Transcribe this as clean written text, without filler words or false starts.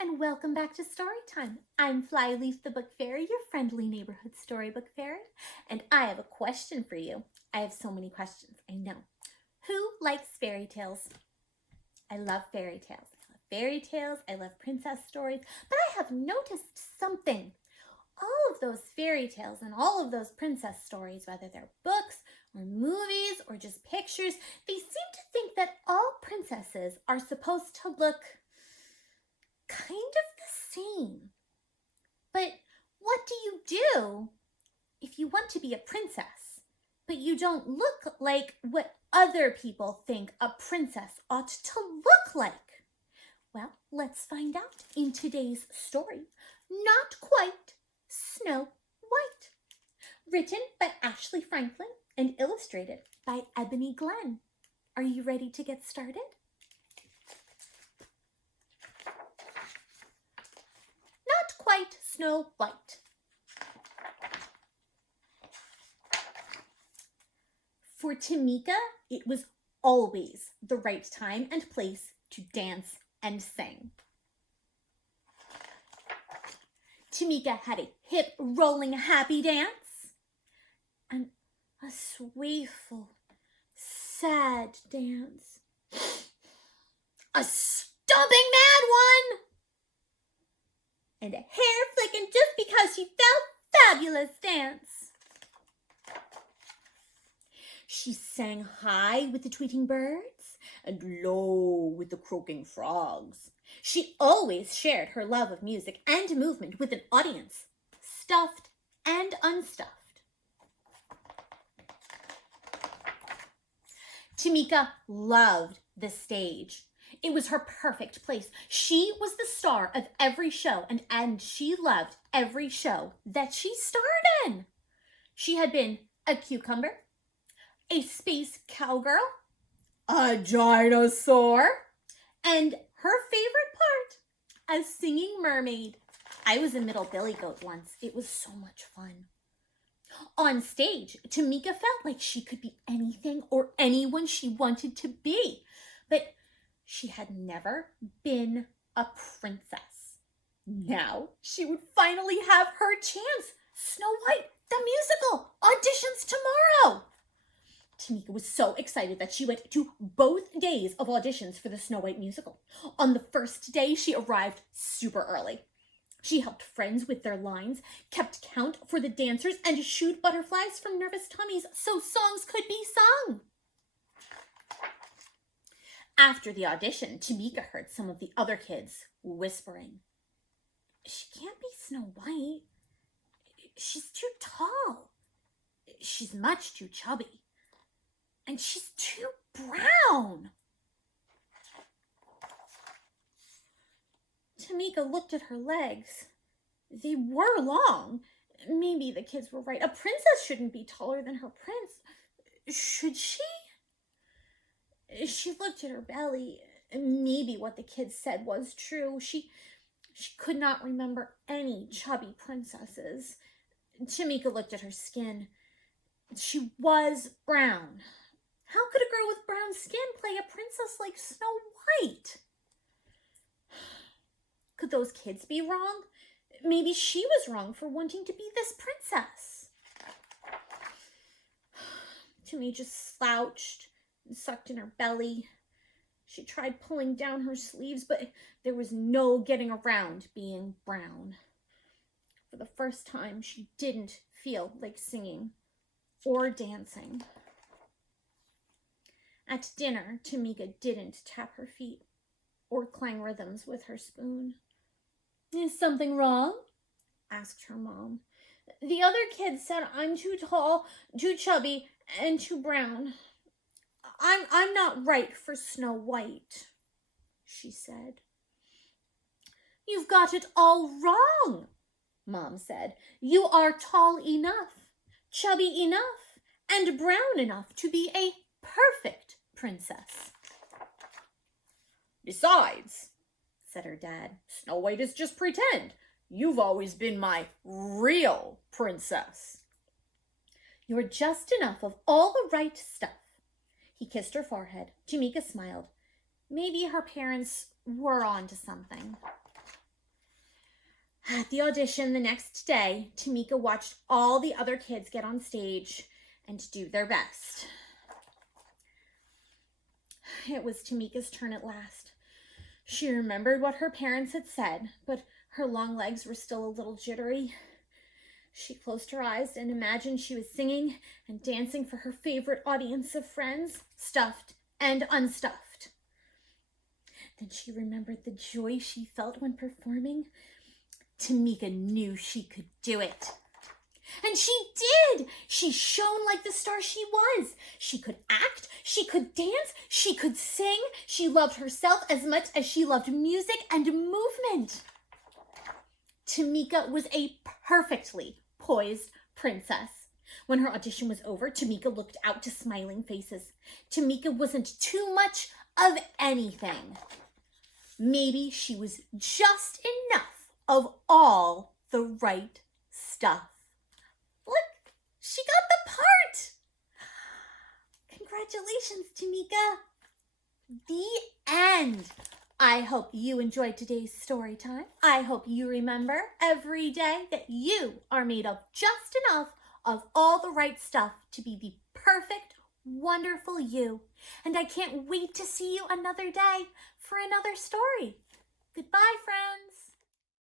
and welcome back to Storytime. I'm Flyleaf the Book Fairy, your friendly neighborhood storybook fairy, and I have a question for you. I have so many questions, I know. Who likes fairy tales? I love fairy tales. I love fairy tales, I love princess stories, but I have noticed something. All of those fairy tales and all of those princess stories, whether they're books or movies or just pictures, they seem to think that all princesses are supposed to look kind of the same. But what do you do if you want to be a princess, but you don't look like what other people think a princess ought to look like? Well, let's find out in today's story, Not Quite Snow White, written by Ashley Franklin and illustrated by Ebony Glenn. Are you ready to get started? Not Quite Snow White. For Tamika, it was always the right time and place to dance and sing. Tamika had a hip, rolling, happy dance and a swayful, sad dance. A stomping mad one! And a hair-flicking just because she felt fabulous dance. She sang high with the tweeting birds and low with the croaking frogs. She always shared her love of music and movement with an audience, stuffed and unstuffed. Tamika loved the stage. It was her perfect place. She was the star of every show, and she loved every show that she starred in. She had been a cucumber, a space cowgirl, a dinosaur, and her favorite part, a singing mermaid. I was a middle billy goat once. It was so much fun. On stage, Tamika felt like she could be anything or anyone she wanted to be, but she had never been a princess. Now she would finally have her chance. Snow White, the musical, auditions tomorrow. Tamika was so excited that she went to both days of auditions for the Snow White musical. On the first day, she arrived super early. She helped friends with their lines, kept count for the dancers, and shooed butterflies from nervous tummies so songs could be sung. After the audition, Tamika heard some of the other kids whispering, "She can't be Snow White. She's too tall. She's much too chubby. And she's too brown." Tamika looked at her legs. They were long. Maybe the kids were right. A princess shouldn't be taller than her prince. Should she? She looked at her belly. Maybe what the kids said was true. She could not remember any chubby princesses. Tamika looked at her skin. She was brown. How could a girl with brown skin play a princess like Snow White? Could those kids be wrong? Maybe she was wrong for wanting to be this princess. Tamika just slouched and sucked in her belly. She tried pulling down her sleeves, but there was no getting around being brown. For the first time, she didn't feel like singing or dancing. At dinner, Tamika didn't tap her feet or clang rhythms with her spoon. "Is something wrong?" asked her mom. "The other kids said I'm too tall, too chubby, and too brown. I'm not right for Snow White," she said. "You've got it all wrong," Mom said. "You are tall enough, chubby enough, and brown enough to be a perfect princess." "Besides," said her dad, "Snow White is just pretend. You've always been my real princess." "You're just enough of all the right stuff." He kissed her forehead. Tamika smiled. Maybe her parents were on to something. At the audition the next day, Tamika watched all the other kids get on stage and do their best. It was Tamika's turn at last. She remembered what her parents had said, but her long legs were still a little jittery. She closed her eyes and imagined she was singing and dancing for her favorite audience of friends, stuffed and unstuffed. Then she remembered the joy she felt when performing. Tamika knew she could do it. And she did! She shone like the star she was. She could act, she could dance, she could sing. She loved herself as much as she loved music and movement. Tamika was a perfectly poised princess. When her audition was over, Tamika looked out to smiling faces. Tamika wasn't too much of anything. Maybe she was just enough of all the right stuff. Look, she got the part. Congratulations, Tamika. The end. I hope you enjoyed today's story time. I hope you remember every day that you are made of just enough of all the right stuff to be the perfect, wonderful you. And I can't wait to see you another day for another story. Goodbye, friends.